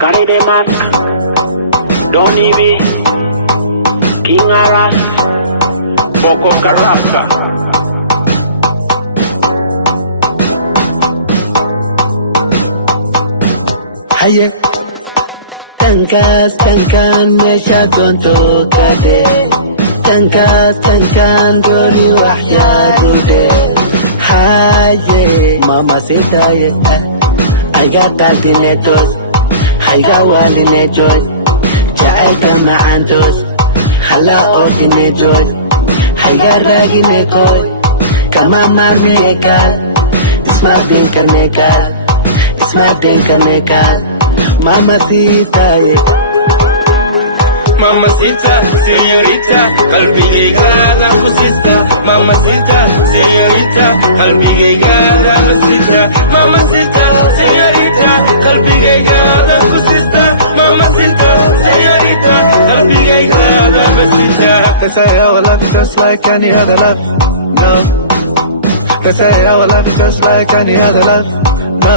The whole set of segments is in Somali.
Carry the mask, Donny B, King Aras, Boko Carasa. Haye, tankan meesha doonto kade, tankan dooni wax yaarude. Haye, mama sitaye, ayga tardinetos, hayga walinetos, jaayka macantos, hala ordinetos, hayga raginetos, kama marmekal, isma bin karnekal, isma bin karnekal. Mamacita, Mamacita, señorita, qalbi gaada kusista. Mamacita, señorita, qalbi gaada kusista. Mamacita, señorita, qalbi gaada kusista. Mamacita, señorita, qalbi gaada kusista. They say I will love you just like any other love. No. They say I will love you just like any other love. No.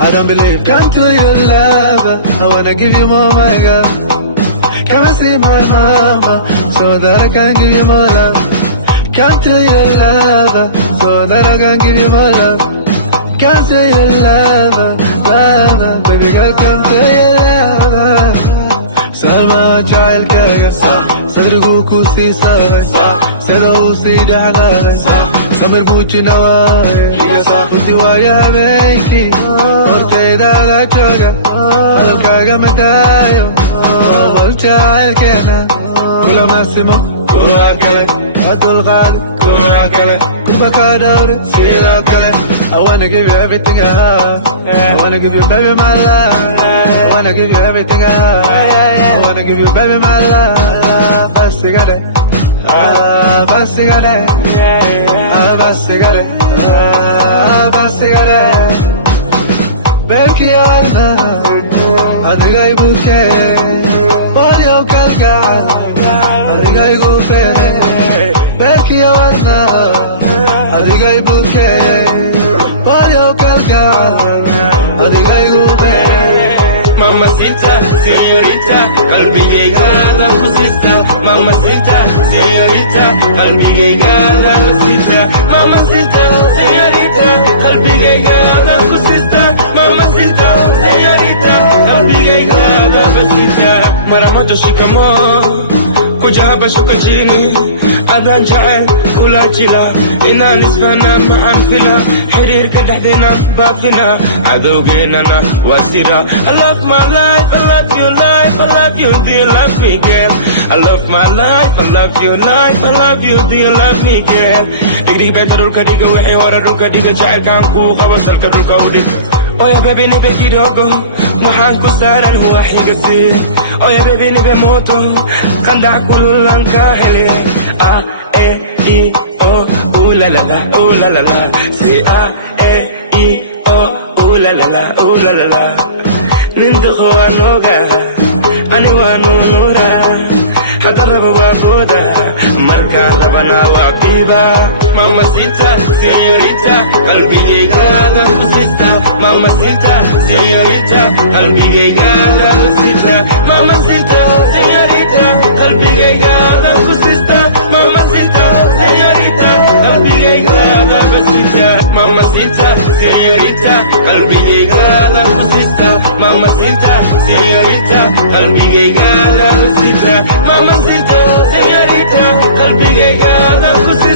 I don't believe. Come to your lover. I wanna give you more, my girl. Come and see my mama, so that I can give you more love. Come to your lover, so that I can give you more love. Come to your lover, lover, baby girl, come to your lover. Salma child kaya, sargu kusi sahay, saro si daharay, samir muchi nawaay, kunti waya beki, orte dada choga, alal kaga matayo. والجاعل كنا كل ما سمع كل أكله هذا الغالي كل أكله كل بكادر سيل أكله I wanna give you everything I have I wanna give you baby my life I wanna give you everything I have I wanna give you baby my life بس كده بس كده بس كده بس كده بكي عنا هذا غيبك Polio calca, arriga y golpe, Becky Avanna, arriga y buque, Polio calca, arriga y golpe. Mamacita, señorita, qalbi gaada kusista. Mamacita, señorita, qalbi gaada kusista. Mamacita, señorita, qalbi gaada kusista. Mamacita, señorita, qalbi gaada kusista. Mara moja shikamoo, kuja bashuka chini, adhan jacayl kula jila, inaan isfahna maxaan fila, xiriirka dhexdeena baafina, cadowgeenana waa tira. I love my life, I love your life, I love you, do you love me girl? I love my life, I love your life, I love you, do you love me girl? Digdig beeta dhulka dhiga, wixii hore dhulka dhiga, jacaylkaan kuu qabo salka dhulka u dhig. Oh yeah baby nibe kidogo, maxaan ku saaran waa xiga siin. Oh yeah baby nibe moto, qandac kululan ka hele. A, E, I, O, ooh la la la, ooh la la la. Say A, E, I, O, ooh la la la, ooh la la la. Ninduqo waan ogaa, ani waan nunuraa, hadda rabo waa gooda, markaan rabana waa fiiba. Mamacita, señorita, qalbi gaada kusista. Mamacita, señorita, qalbi gaada kusista. Mamacita, señorita, qalbi gaada kusista. Mamacita, señorita, qalbi gaada kusista. Mamacita, señorita, qalbi gaada kusista. Mamacita, señorita, qalbi gaada kusista. Mamacita, señorita, qalbi gaada kusista.